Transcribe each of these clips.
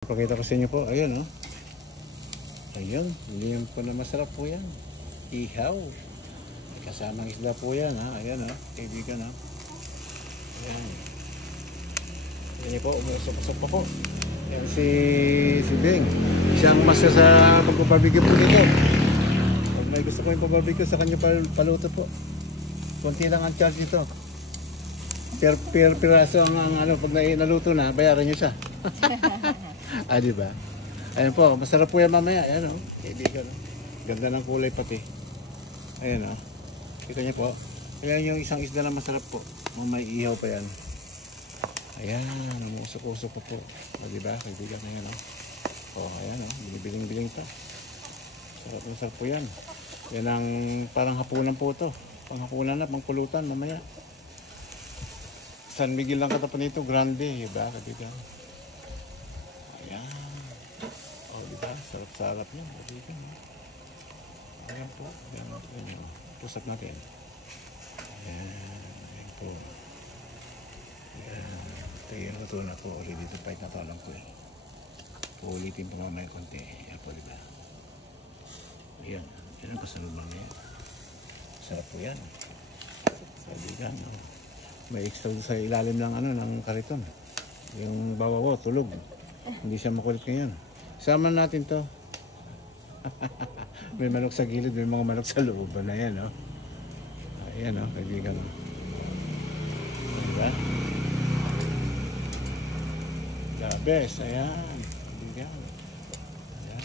Pakita ko sa inyo po, ayun oh. Ayun, hindi po na masarap po yan. Ihaw. May kasamang isda po yan ha. Ayan oh, kaibigan ha. Ayan. Ayan po, umusap-usap pa po. Ayan si Beng. Siyang master sa pagpapabigyo po dito. Pag may gusto ko yung pagpapabigyo sa kanya paluto po. Kunti lang ang charge dito. Per piraso ang ano, pag naluto na, bayaran nyo siya. Ah, diba? Ayan po, masarap po yan mamaya. Ayan o, kaibigan o. Ganda ng kulay pati. Ayan o. Kita niyo po. Ayan yung isang isda na masarap po. May ihaw pa yan. Ayan, umusok-usok po po. O, diba? Kaibigan, ayan o. O, ayan o, binibiling-biling pa. Sarap po yan. Yan ang parang hapunan po to. Panghapunan na, pangkulutan mamaya. San Miguel lang katapan nito, grande. Diba? Kaibigan. Ayan. O, diba? Sarap-sarap yan. Kaibigan. Ayan po. Ayan. Pusap natin. Ayan. Ayan po. Ayan. Ito yung natuna po. Ulit dito pa itatalang ko eh. Paulitin pa mamaya konti. Ayan po, diba? Ayan. Ayan ang pasalubang niya. Sarap po yan. Kaibigan. May extra sa ilalim ng ano, ng kariton. Yung bawaw, tulog. Hindi siya makulit ngayon. Sama natin to. May manok sa gilid, may mga manok sa loob. Na yan, no? Ayan, no? Kaibigan, no? Diba? The best. Ayan. Kaibigan. Ayan.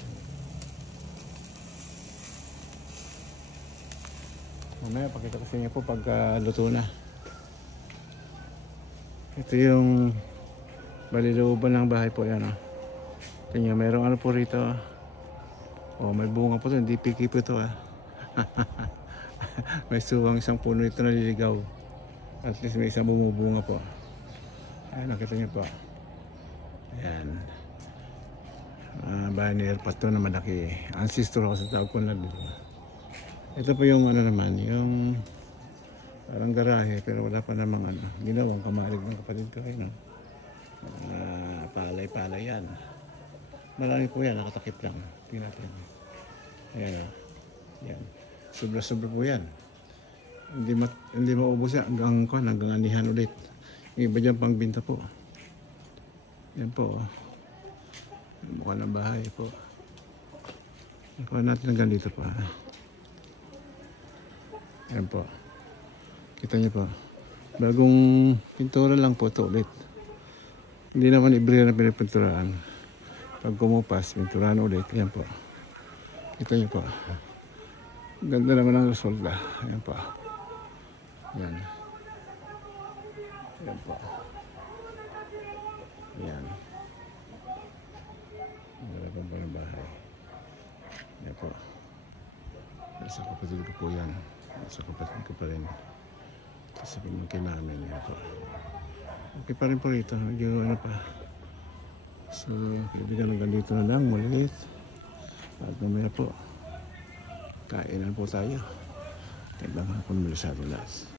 Mamaya, pakita ko sa inyo po pagka luto na. Ito yung balilooban ng bahay po. Yan, oh. Ito nyo, mayroong ano po rito. Oh, may bunga po ito. Hindi piki po ito. May suwang isang puno ito naliligaw. At least may isang bumubunga po. Ayan, nakita nyo po. Ayan. Bahay ni Erpato na malaki. Ancestor ako sa tawag ko na dito. Ito po yung ano naman, yung parang garahe, pero wala pa namang ano. Ginawang kamalig ng kapatid ko. Ayun, palay-palay yan. Marami po yan, nakatakip lang. Tingnan natin. Ayan o. Yan. Sobra-sobra po yan. Hindi maubos yan hanggang anihan ulit. Yung iba dyan pang binta po. Yan po. Mukha ng bahay po. Nakuha natin hanggang dito po. Yan po. Kita niyo po. Bagong pintura lang po ito ulit. Hindi naman ibrira na pinipinturaan. Pag kumupas, pinturaan ulit. Yan po. Kita niyo po. Ganda naman ang resulta. Yan po. Yan. Yan po. Yan. Malapang po ng bahay. Yan po. Sa kapatid ko po yan. Sa kapatid ko pa rin. Sa pamangkin namin yan po. Okay pa rin po rito. Medyo ano pa. So, kaibigan hanggang dito na lang. Maliit. At mamaya po. Kainan po tayo. Kailangan po na malasado lahat.